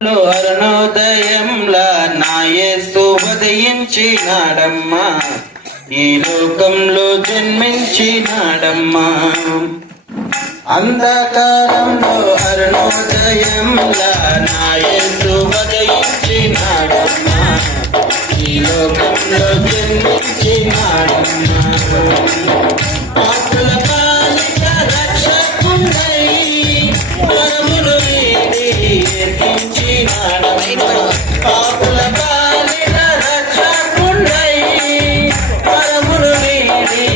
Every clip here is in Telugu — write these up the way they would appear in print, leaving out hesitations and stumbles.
అరుణోదయంలా నా యేసు ఉదయించినాడమ్మా, ఈ లోకంలో జన్మించినాడమ్మా. అంధకారంలో అరుణోదయంలా నా యేసు ఉదయించినాడమ్మా, ఈ లోకంలో జన్మించినాడమ్మా. పాపుల పాలిట రక్షకుండై పరములు వీడి ఎక్కించినాడమ్మా, పాపుల పాలిట రక్షకుండై పరములు వీడి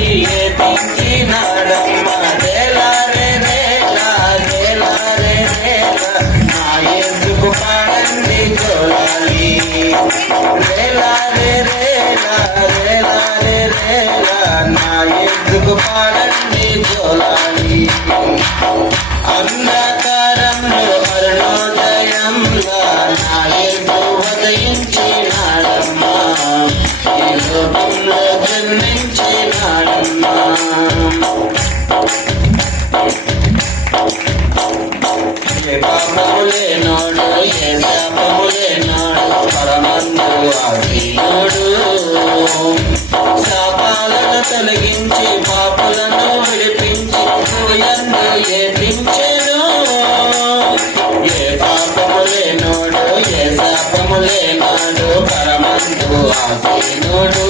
ఎక్కించినాడమ్మా. రేలారే రేలా రేలారే రేలా నా యేసుకు పాడండి జోలాలి. రేలారే రేలా రేలారే రేలా నా యేసుకు పాడండి జోలాలి. అంధకారంలో అరుణోదయంలా నా యేసు ఉదయించినాడమ్మా, ఈ లోకంలో జన్మించినాడమ్మా. ఏ పాపము లేనోడు, ఏ శాపము లేనోడు, పరమందు ఆసీనుడు. శాపాలను తొలగించి పాపులను విడిపించి యందు ఏపించెను. ఏ పాపము లేనోడు, ఏ శాపము లేనోడు, పరమందు ఆసీనుడు.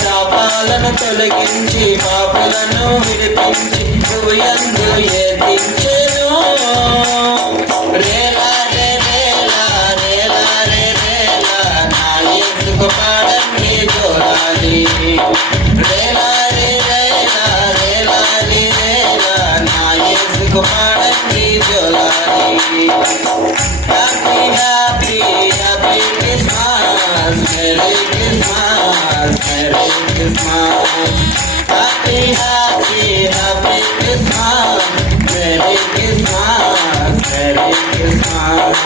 శాపాలను తొలగించి పాపులను విడిపించి యందు ఏపించెను. రేలా రే రేలా రేలా రే రేలా నా యేసుకు పాడండి జోలాలి. రేలా రే రేలా రేలా రే రేలా నా యేసుకు పాడండి జోలాలి. Happy happy happy Christmas, merry Christmas, merry Christmas. Happy happy happy Christmas, merry Christmas, merry Christmas.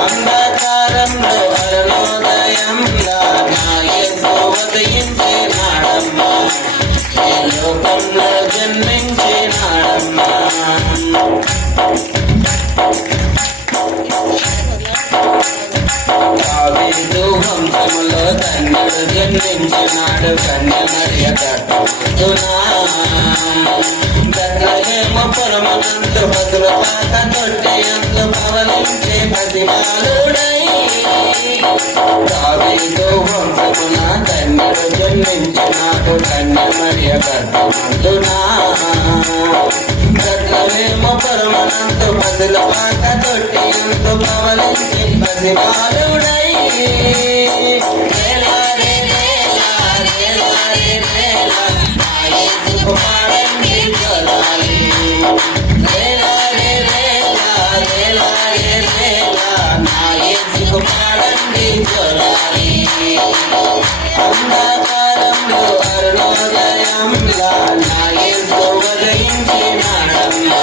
అంధకారంలో అరుణోదయంలా నా యేసు ఉదయించినాడమ్మా, ఈ లోకంలో జన్మించినాడమ్మా. దావీదు వంశములో ధన్యుడు జన్మించినాడు, కన్య మరియ గర్భమందునా. బెత్లెహేము పురమునందు భద్రతాత తొట్టియందు పవలించే పసిబాలుడై. దావీదు వంశమున ధన్యుడు జన్మించినాడు, కన్య మరియ గర్భమందునా. బెత్లెహేము పురమునందు భద్రతాత తొట్టియందు పవలించే పసిబాలుడై. రేలా రే రేలా రేలా రే రేలా నా యేసుకు పాడండి జోలాలి. రేలా రే రేలా రేలా రే రేలా నా యేసుకు పాడండి జోలాలి. అంధకారంలో అరుణోదయంలా నా యేసు ఉదయించినాడమ్మా,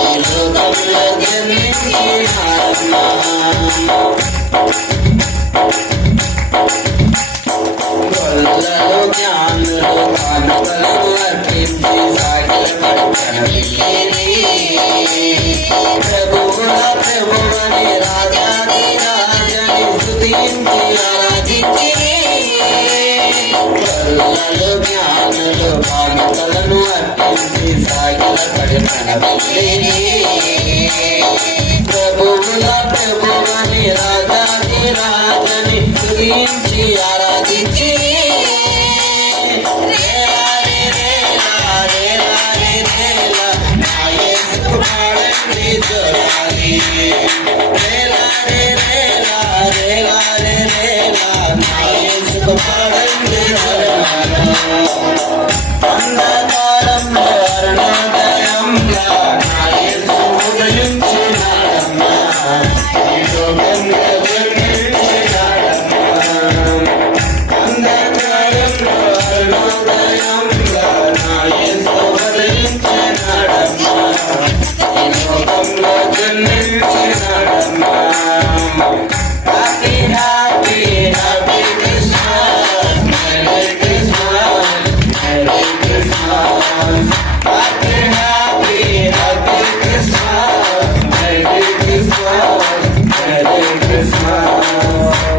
ఈ లోకంలో జన్మించినాడమ్మా. గొల్లలో జ్ఞానులు కానుకలను అర్పించి సాగిలపడుతున్న పిల్లిని. ప్రభువుల ప్రభువని రాజాది రాజని స్తుతించి ఆరాధించిరి. గొల్లలో జ్ఞానులు కానుకలను అర్పించి సాగిలపడుతున్న పిల్లిని. ప్రభువుల ప్రభువని రాజాది రాజని స్తుతించి ఆరాధించిరి. రేలా రే రేలా రేలా రే రేలా నా యేసుకు పాడండి జోలాలి. రేలా రే రేలా రేలా రే రేలా నా యేసుకు పాడండి జోలాలి. అంధకారంలో అరుణోదయంలా నా యేసు ఉదయించినాడమ్మా, ఈ లోకంలో జన్మించినాడమ్మా. అంధకారంలో అరుణోదయంలా నా యేసు ఉదయించినాడమ్మా, ఈ లోకంలో జన్మించినాడమ్మా. Happy happy happy Christmas, merry Christmas, merry Christmas. జన్మించినాడమ్మా